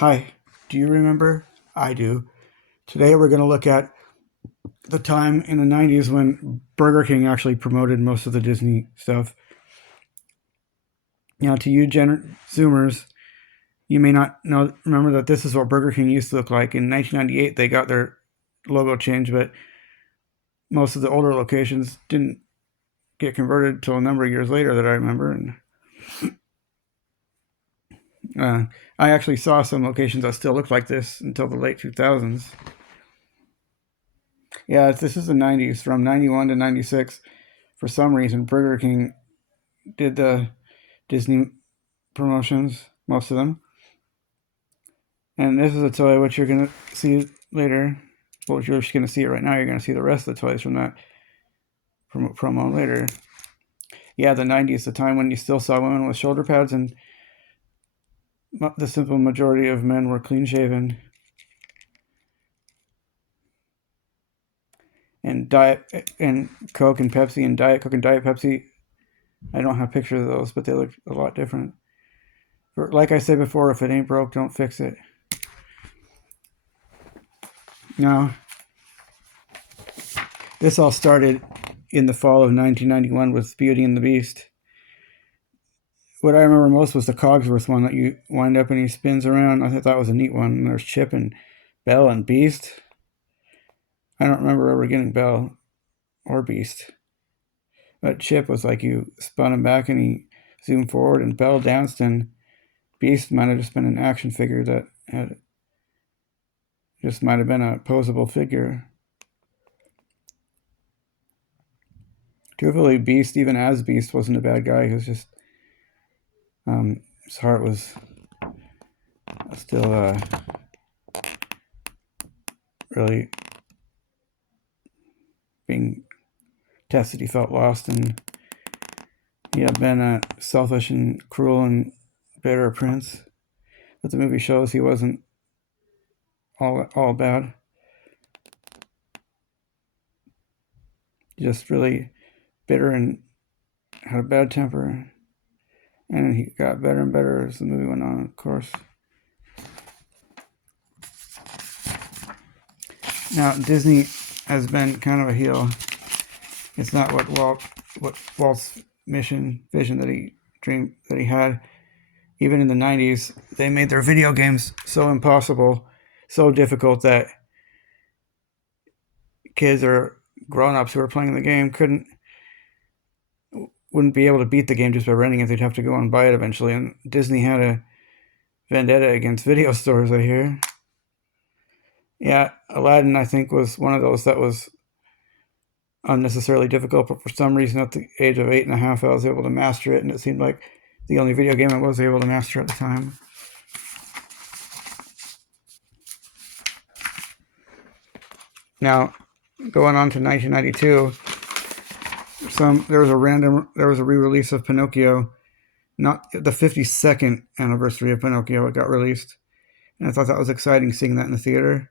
Hi, do you remember? I do. Today we're going to look at the time in the 90s when Burger King actually promoted most of the Disney stuff. Now, to you Zoomers, you may not remember that this is what Burger King used to look like. In 1998, they got their logo changed, but most of the older locations didn't get converted until a number of years later that I remember. And I actually saw some locations that still looked like this until the late 2000s. Yeah, this is the 90s, from 91 to 96. For some reason, Burger King did the Disney promotions, most of them. And this is a toy which you're going to see later. Well, you're just going to see it right now. You're going to see the rest of the toys from that promo later. Yeah, the 90s, the time when you still saw women with shoulder pads and the simple majority of men were clean shaven. And Diet and Coke and Pepsi and Diet Coke and Diet Pepsi, I don't have pictures of those, but they look a lot different. Like I said before, if it ain't broke, don't fix it. Now, this all started in the fall of 1991 with Beauty and the Beast. What I remember most was the Cogsworth one that you wind up and he spins around. I thought that was a neat one. And there's Chip and Belle and Beast. I don't remember ever getting Belle or Beast. But Chip was like you spun him back and he zoomed forward, and Belle danced, and Beast might have just been an action figure that had just might have been a posable figure. Truthfully, Beast, even as Beast, wasn't a bad guy. He was just his heart was still really being tested. He felt lost, and he had been a selfish and cruel and bitter prince. But the movie shows he wasn't all bad. Just really bitter and had a bad temper. And he got better and better as the movie went on, of course. Now, Disney has been kind of a heel. It's not what Walt's vision that he had. Even in the 90s, they made their video games so impossible, so difficult that kids or grown-ups who were playing the game wouldn't be able to beat the game just by renting it. They'd have to go and buy it eventually. And Disney had a vendetta against video stores, I hear. Yeah, Aladdin, I think, was one of those that was unnecessarily difficult, but for some reason at the age of 8.5, I was able to master it, and it seemed like the only video game I was able to master at the time. Now, going on to 1992, there was a re-release of Pinocchio, not the 52nd anniversary of Pinocchio. It got released, and I thought that was exciting seeing that in the theater.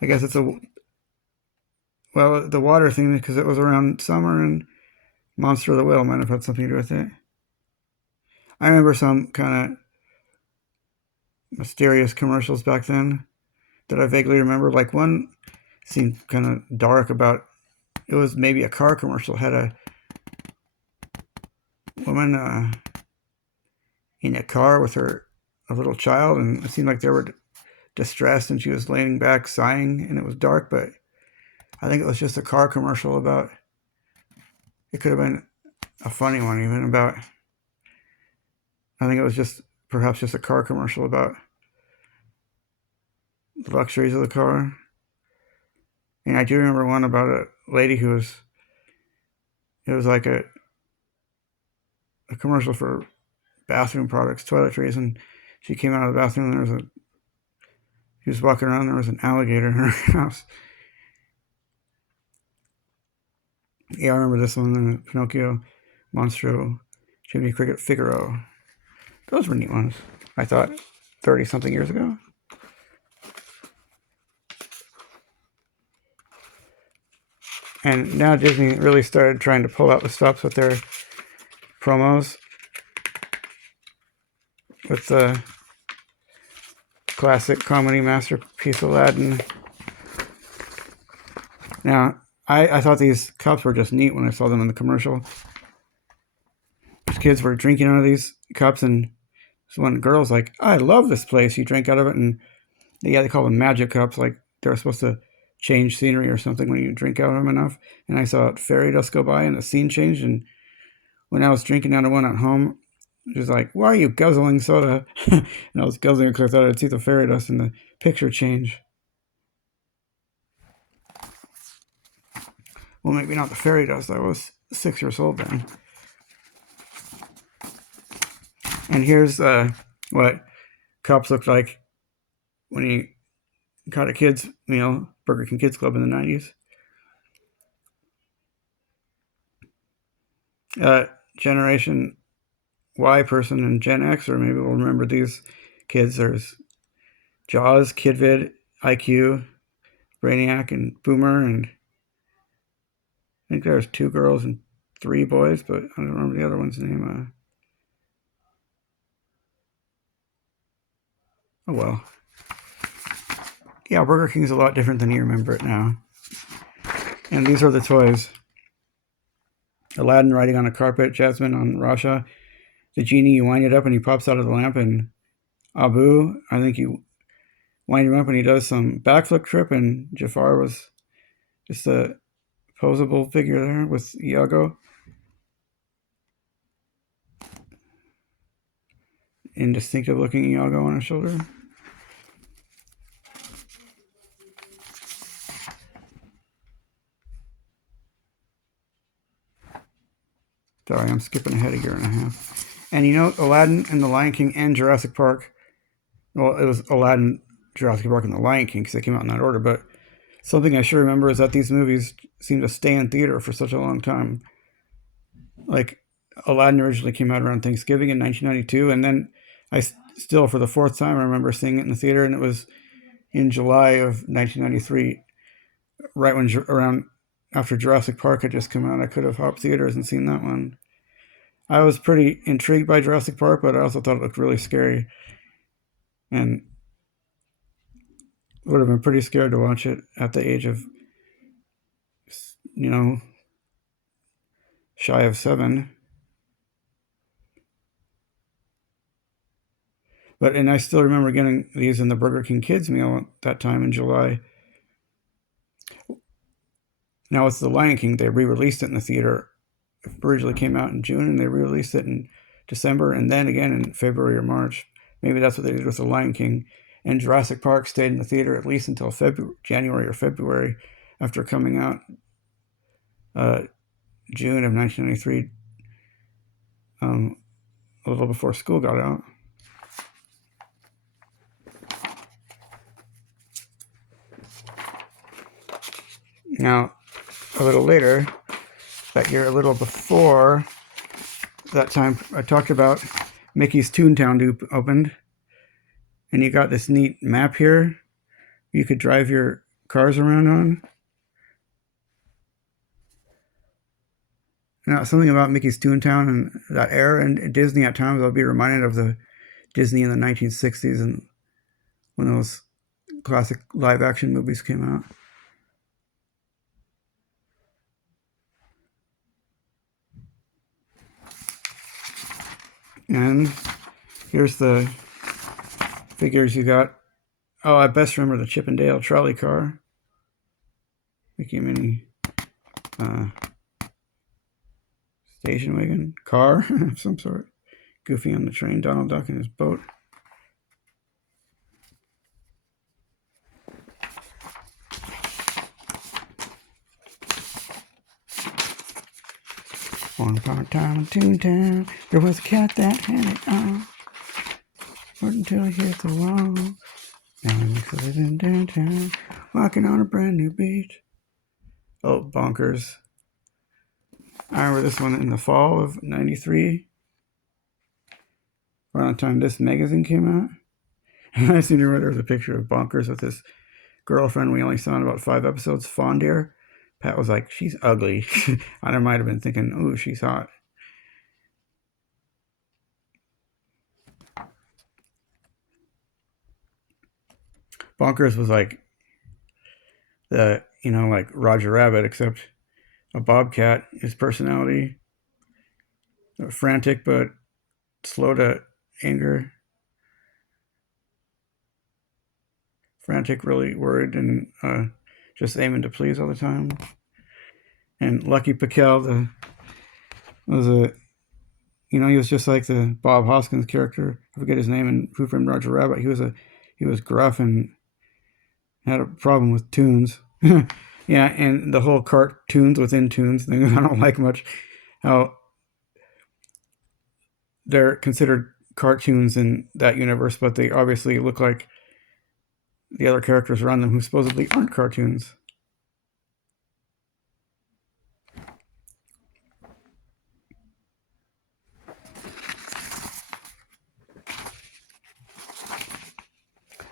I guess it's the water thing, because it was around summer, and Monster of the Whale might have had something to do with it. I remember some kind of mysterious commercials back then that I vaguely remember. Like one seemed kind of dark about, it was maybe a car commercial, had a woman in a car with a little child, and it seemed like they were distressed, and she was laying back sighing, and it was dark, but I think it was just a car commercial about, it could have been a funny one even about, I think it was perhaps just a car commercial about the luxuries of the car. And I do remember one about a lady it was like a commercial for bathroom products, toiletries, and she came out of the bathroom, and she was walking around, there was an alligator in her house. Yeah, I remember this one, Pinocchio, Monstro, Jiminy Cricket, Figaro. Those were neat ones, I thought, 30-something years ago. And now Disney really started trying to pull out the stops with their promos with the classic comedy masterpiece Aladdin. Now, I thought these cups were just neat when I saw them in the commercial. Kids were drinking out of these cups, and this one girl's like, I love this place. You drink out of it, and they call them magic cups, like they're supposed to change scenery or something when you drink out of them enough. And I saw fairy dust go by, and the scene changed, and when I was drinking out of one at home, she was like, why are you guzzling soda? And I was guzzling because I thought I'd see the fairy dust and the picture change. Well, maybe not the fairy dust. I was 6 years old then. And here's what cups looked like when you got a kids meal, Burger King Kids Club in the 90s. Generation Y person and Gen X, or maybe we'll remember these kids. There's Jaws, Kidvid, IQ, Brainiac, and Boomer, and I think there's 2 girls and 3 boys, but I don't remember the other one's name. Oh well. Yeah, Burger King's a lot different than you remember it now. And these are the toys. Aladdin riding on a carpet, Jasmine on Rasha. The genie, you wind it up and he pops out of the lamp, and Abu, I think you wind him up and he does some backflip trip, and Jafar was just a posable figure there with Iago. Indistinctive looking Iago on his shoulder. Sorry, I'm skipping ahead a year and a half. And you know, Aladdin and the Lion King and Jurassic Park. Well, it was Aladdin, Jurassic Park, and the Lion King because they came out in that order. But something I sure remember is that these movies seemed to stay in theater for such a long time. Like, Aladdin originally came out around Thanksgiving in 1992, and then I still, for the 4th time, I remember seeing it in the theater, and it was in July of 1993, right when around after Jurassic Park had just come out. I could have hopped theaters and seen that one. I was pretty intrigued by Jurassic Park, but I also thought it looked really scary, and would have been pretty scared to watch it at the age of, shy of 7. And I still remember getting these in the Burger King Kids meal at that time in July. Now it's the Lion King. They re-released it in the theater. It originally came out in June, and they re-released it in December, and then again in February or March. Maybe that's what they did with the Lion King. And Jurassic Park stayed in the theater at least until January or February after coming out June of 1993, a little before school got out. Now, a little later, that year, a little before that time, I talked about Mickey's Toontown opened, and you got this neat map here you could drive your cars around on. Now, something about Mickey's Toontown and that era in Disney at times, I'll be reminded of the Disney in the 1960s and when those classic live-action movies came out. And here's the figures you got. Oh, I best remember the Chip 'n Dale trolley car. Mickey Minnie station wagon car of some sort. Goofy on the train, Donald Duck in his boat. One upon a time in Toontown, there was a cat that had it on. Wait until he hit the wall. Now he lives in downtown, walking on a brand new beach. Oh, bonkers. I remember this one in the fall of 93. Around the time this magazine came out. And I seem to remember there was a picture of Bonkers with his girlfriend we only saw in about 5 episodes, Fondier. Pat was like, she's ugly. I might have been thinking, ooh, she's hot. Bonkers was like like Roger Rabbit, except a bobcat. His personality, frantic but slow to anger. Frantic, really worried, and just aiming to please all the time. And Lucky Pickell was he was just like the Bob Hoskins character. I forget his name in Who Framed Roger Rabbit. He was gruff and had a problem with tunes. Yeah, and the whole cartoons within tunes thing I don't like much. How they're considered cartoons in that universe, but they obviously look like the other characters around them who supposedly aren't cartoons.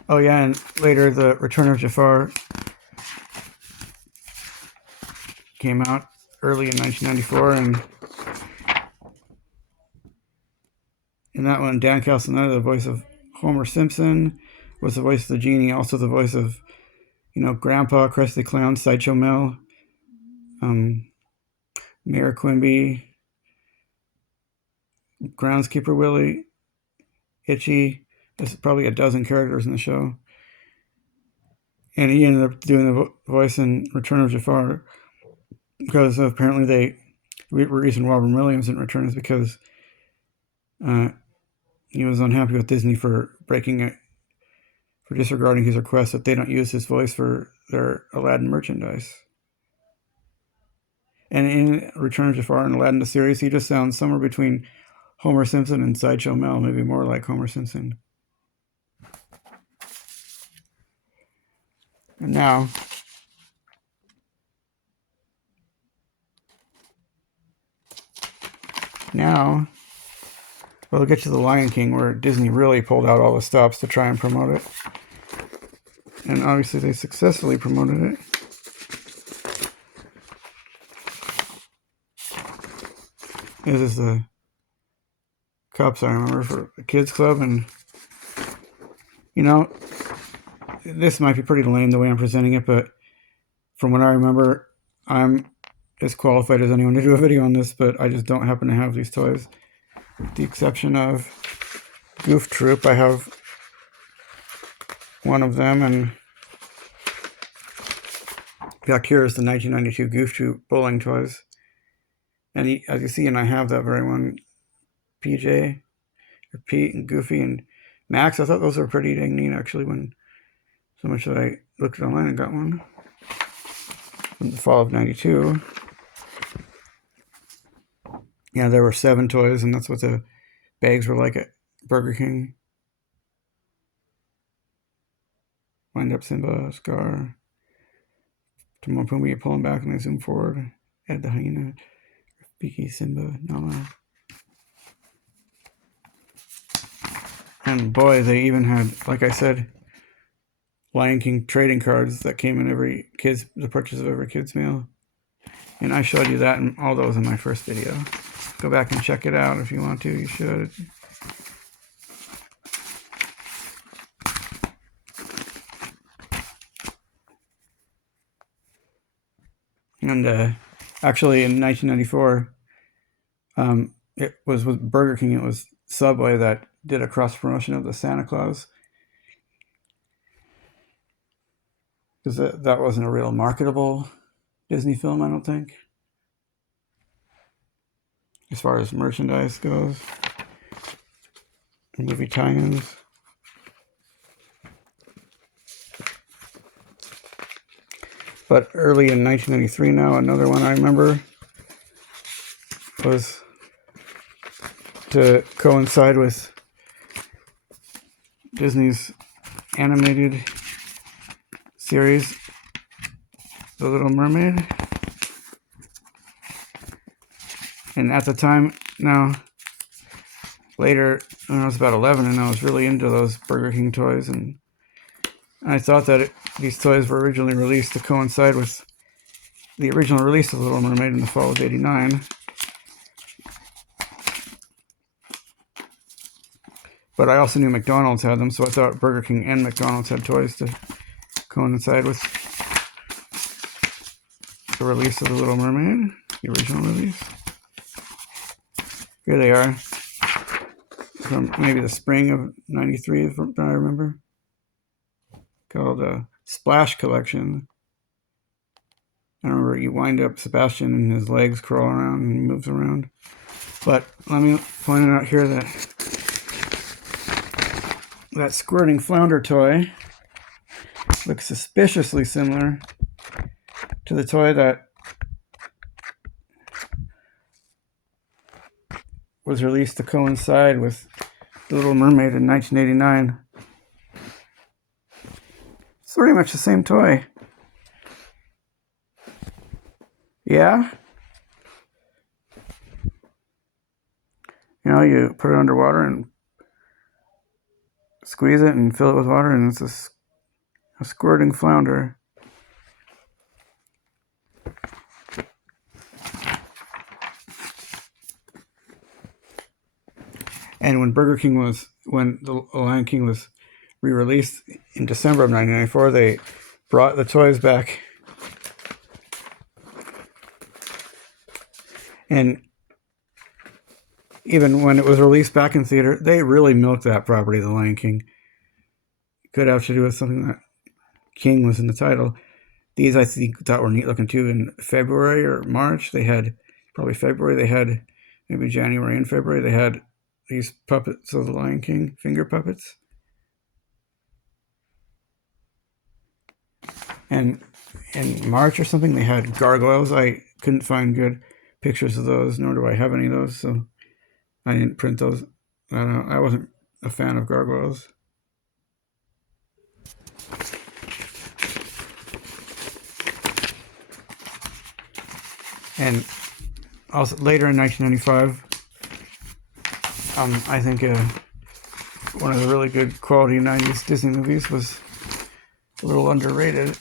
Oh yeah, and later the Return of Jafar came out early in 1994, and in that one, Dan Castellaneta, the voice of Homer Simpson, was the voice of the genie, also the voice of Grandpa, Krusty the Clown, Sideshow Mel, Mayor Quimby, Groundskeeper Willie, Itchy. There's probably a dozen characters in the show. And he ended up doing the voice in Return of Jafar because apparently the reason Robin Williams didn't return is because he was unhappy with Disney for disregarding his request that they don't use his voice for their Aladdin merchandise. And in Return of Jafar and Aladdin the series, he just sounds somewhere between Homer Simpson and Sideshow Mel, maybe more like Homer Simpson. And now we'll get to The Lion King, where Disney really pulled out all the stops to try and promote it. And obviously they successfully promoted it. This is the cups I remember for the kids club, and this might be pretty lame the way I'm presenting it, but from what I remember, I'm as qualified as anyone to do a video on this, but I just don't happen to have these toys. With the exception of Goof Troop, I have one of them, and back here is the 1992 Goof Troop bowling toys. And as you see, and I have that very one, PJ, or Pete, and Goofy, and Max. I thought those were pretty dang neat, actually, so much that I looked online and got one from the fall of 92. Yeah, there were 7 toys, and that's what the bags were like at Burger King. Wind Up Simba, Scar, Timon Pumbaa pulling back and they zoom forward. Ed the Hyena, Beaky, Simba, Nala. And boy, they even had, like I said, Lion King trading cards that came in the purchase of every kid's meal. And I showed you that and all those in my first video. Go back and check it out if you want to. You should. And actually, in 1994, it was with Burger King. It was Subway that did a cross promotion of the Santa Claus, because that wasn't a real marketable Disney film, I don't think, as far as merchandise goes, movie tie-ins. But early in 1993 now, another one I remember was to coincide with Disney's animated series, The Little Mermaid. And at the time, now, later, when I was about 11, and I was really into those Burger King toys, and I thought that these toys were originally released to coincide with the original release of The Little Mermaid in the fall of '89. But I also knew McDonald's had them, so I thought Burger King and McDonald's had toys to coincide with the release of The Little Mermaid, the original release. Here they are, from maybe the spring of '93, that I remember, called Splash Collection. I remember you wind up Sebastian and his legs crawl around and he moves around. But let me point out here that squirting flounder toy looks suspiciously similar to the toy that was released to coincide with The Little Mermaid in 1989. It's pretty much the same toy. Yeah? You know, you put it underwater and squeeze it and fill it with water, and it's a squirting flounder. And when The Lion King was re-released in December of 1994, they brought the toys back. And even when it was released back in theater, they really milked that property, The Lion King. Could have to do with something that King was in the title. These I thought were neat looking too. In February or March, they had, probably February, they had, maybe January and February, they had these puppets of The Lion King, finger puppets. And in March or something, they had gargoyles. I couldn't find good pictures of those, nor do I have any of those, so I didn't print those. I wasn't a fan of gargoyles. And also later in 1995, I think one of the really good quality 90s Disney movies was a little underrated. It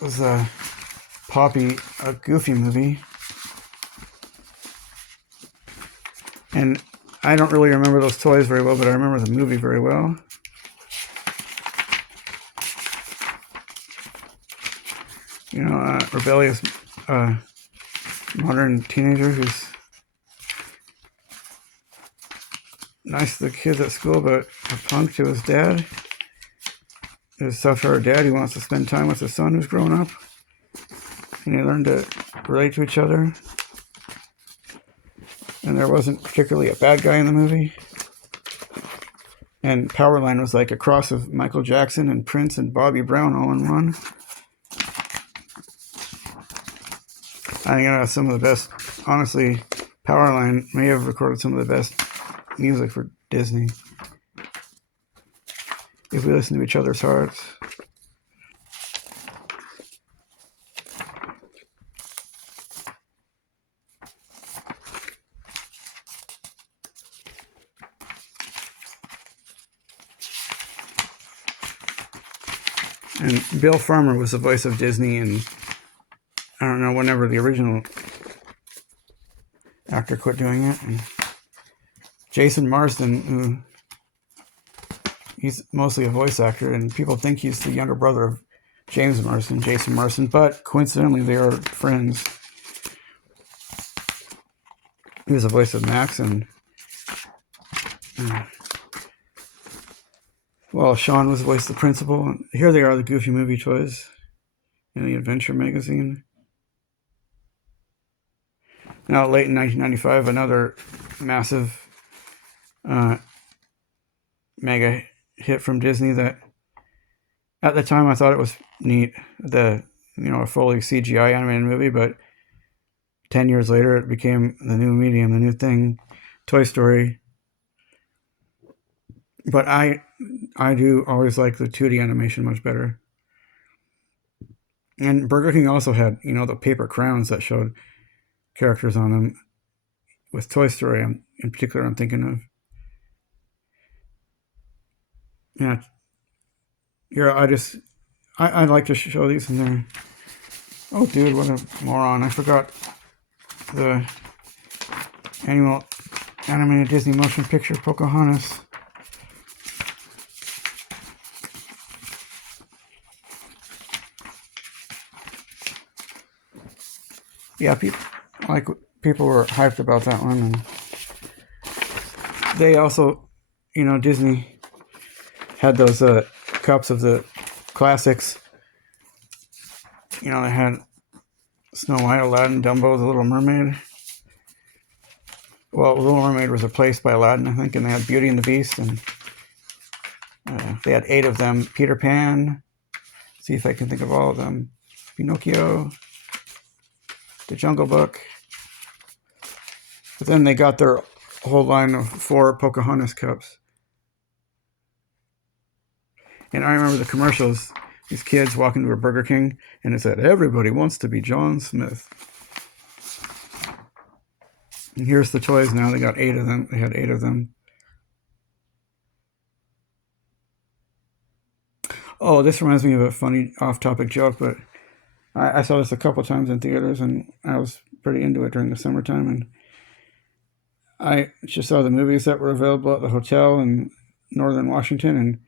was Poppy, a Goofy movie. And I don't really remember those toys very well, but I remember the movie very well. You know, rebellious modern teenager who's nice to the kids at school, but a punk to his dad. His tough-hearted dad who wants to spend time with his son who's grown up. And they learn to relate to each other. And there wasn't particularly a bad guy in the movie. And Powerline was like a cross of Michael Jackson and Prince and Bobby Brown all in one. I think it some of the best, honestly, Powerline may have recorded some of the best music for Disney. If we listen to each other's hearts. And Bill Farmer was the voice of Disney, and I don't know, whenever the original actor quit doing it. And Jason Marsden, who he's mostly a voice actor, and people think he's the younger brother of James Marsden, Jason Marsden, but coincidentally they are friends. He was the voice of Max, and well, Sean was the voice of the principal. And here they are, the Goofy movie toys in the Adventure magazine. Now, late in 1995, another massive mega hit from Disney that at the time I thought it was neat, a fully CGI animated movie, but 10 years later it became the new medium, the new thing, Toy Story. But I do always like the 2D animation much better. And Burger King also had, the paper crowns that showed characters on them. With Toy Story, in particular, I'm thinking of. Yeah, I'd like to show these in there. Oh, dude, what a moron! I forgot the annual animated Disney motion picture Pocahontas. Yeah, people were hyped about that one, and they also, Disney had those cups of the classics. They had Snow White, Aladdin, Dumbo, The Little Mermaid. Well, The Little Mermaid was replaced by Aladdin, I think, and they had Beauty and the Beast, and they had 8 of them. Peter Pan. See if I can think of all of them. Pinocchio. The Jungle Book. But then they got their whole line of 4 Pocahontas cups. And I remember the commercials. These kids walking to a Burger King, and it said, "Everybody wants to be John Smith." And here's the toys now. They got 8 of them. They had 8 of them. Oh, this reminds me of a funny off-topic joke, but I saw this a couple times in theaters, and I was pretty into it during the summertime. And I just saw the movies that were available at the hotel in northern Washington, and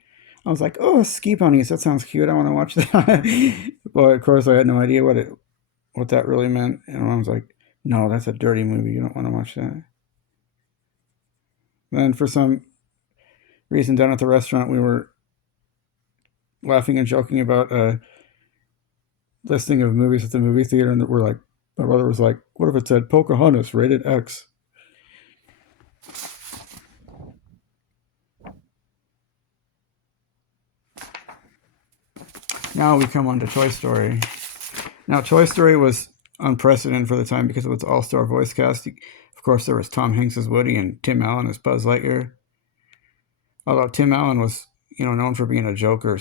I was like, "Oh, ski bunnies! That sounds cute. I want to watch that." Well, of course, I had no idea what that really meant, and I was like, "No, that's a dirty movie. You don't want to watch that." Then, for some reason, down at the restaurant, we were laughing and joking about a listing of movies at the movie theater, and we're like, my brother was like, "What if it said Pocahontas rated X?" Now we come on to Toy Story. Now, Toy Story was unprecedented for the time because of its all-star voice cast. Of course, there was Tom Hanks as Woody and Tim Allen as Buzz Lightyear. Although Tim Allen was, known for being a joker,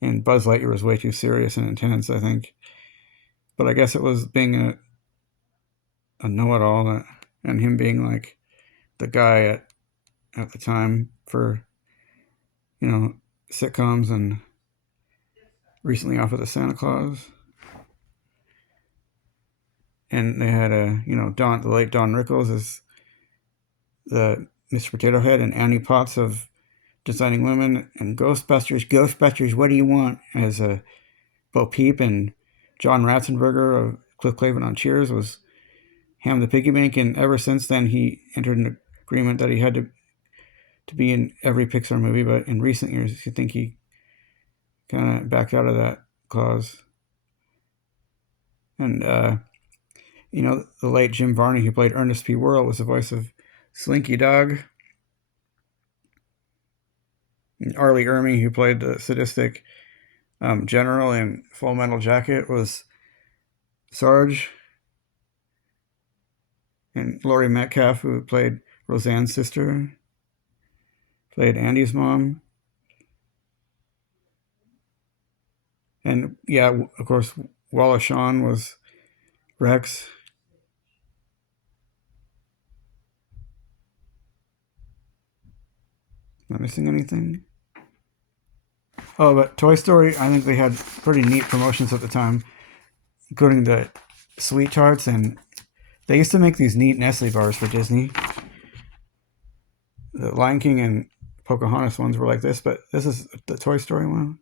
and Buzz Lightyear was way too serious and intense, I think. But I guess it was being a know-it-all, and him being like the guy at the time for, sitcoms and recently off of the Santa Claus. And they had the late Don Rickles as the Mr. Potato Head, and Annie Potts of Designing Women, and Ghostbusters, what do you want? As Bo Peep, and John Ratzenberger of Cliff Clavin on Cheers was Ham the Piggy Bank, and ever since then he entered an agreement that he had to be in every Pixar movie, but in recent years you think he kind of backed out of that clause. And the late Jim Varney, who played Ernest P. Worrell, was the voice of Slinky Dog. And Arlie Ermey, who played the sadistic general in Full Metal Jacket, was Sarge. And Laurie Metcalf, who played Roseanne's sister, played Andy's mom. And yeah, of course, Wallace Shawn was Rex. Am I missing anything? Oh, but Toy Story, I think they had pretty neat promotions at the time, including the Sweet Tarts, and they used to make these neat Nestle bars for Disney. The Lion King and Pocahontas ones were like this, but this is the Toy Story one.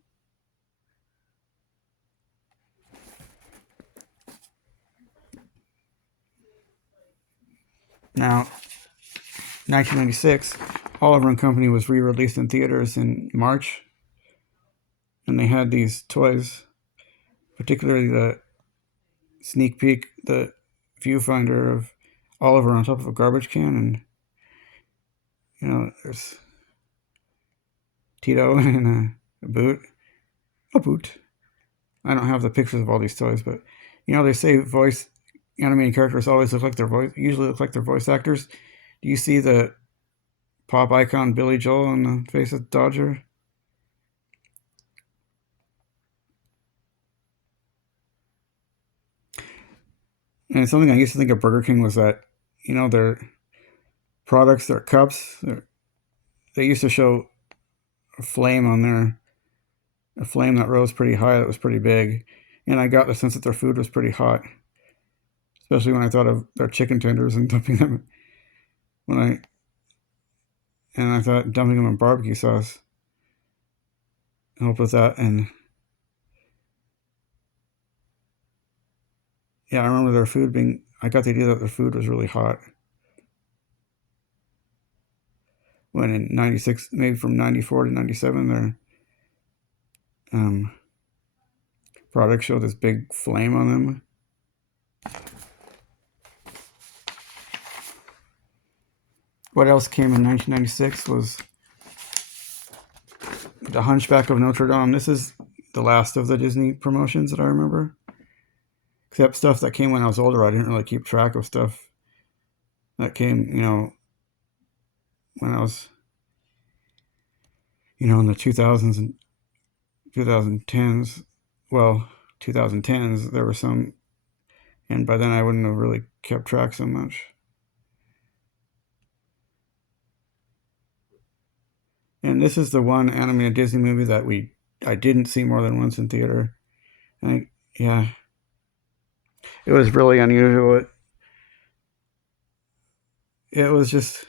Now, 1996, Oliver and Company was re-released in theaters in March, and they had these toys, particularly the sneak peek, the viewfinder of Oliver on top of a garbage can, and there's Tito in a boot. I don't have the pictures of all these toys, but they say voice animated characters always usually look like their voice actors. Do you see the pop icon Billy Joel on the face of Dodger? And something I used to think of Burger King was that, their products, their cups, they used to show a flame on there, a flame that rose pretty high, that was pretty big. And I got the sense that their food was pretty hot, especially when I thought of their chicken tenders and dumping them and I thought dumping them in barbecue sauce helped with that. And yeah, I remember their food being, I got the idea that their food was really hot. When in 96, maybe from 94 to 97, their products showed this big flame on them. What else came in 1996 was The Hunchback of Notre Dame. This is the last of the Disney promotions that I remember. Except stuff that came when I was older. I didn't really keep track of stuff that came, when I was, in the 2000s and 2010s. Well, 2010s, there were some, and by then I wouldn't have really kept track so much. And this is the one animated Disney movie that I didn't see more than once in theater. And yeah, it was really unusual. It was just,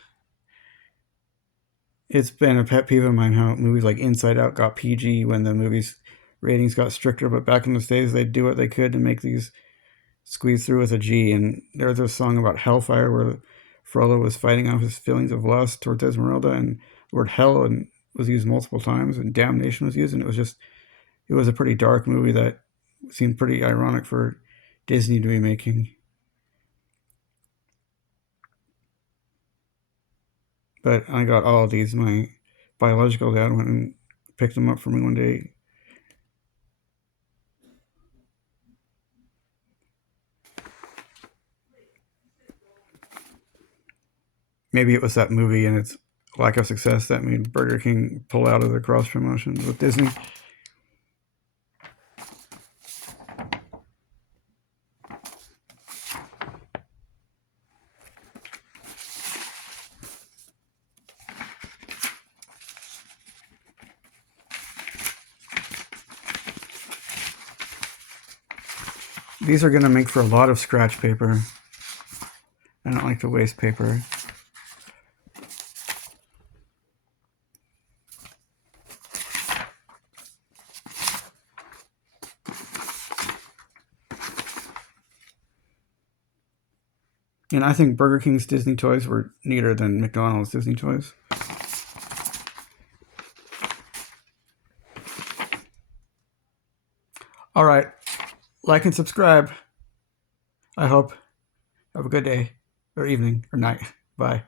it's been a pet peeve of mine how movies like Inside Out got PG when the movies ratings got stricter, but back in the days they'd do what they could to make these squeeze through with a G. And there's a song about hellfire where Frollo was fighting off his feelings of lust towards Esmeralda, and the word hell was used multiple times, and damnation was used, and it was a pretty dark movie that seemed pretty ironic for Disney to be making. But I got all of these. My biological dad went and picked them up for me one day. Maybe it was that movie and its lack of success that made Burger King pull out of their cross promotions with Disney. These are going to make for a lot of scratch paper. I don't like to waste paper. And I think Burger King's Disney toys were neater than McDonald's Disney toys. All right. Like and subscribe. I hope. Have a good day, or evening, or night. Bye.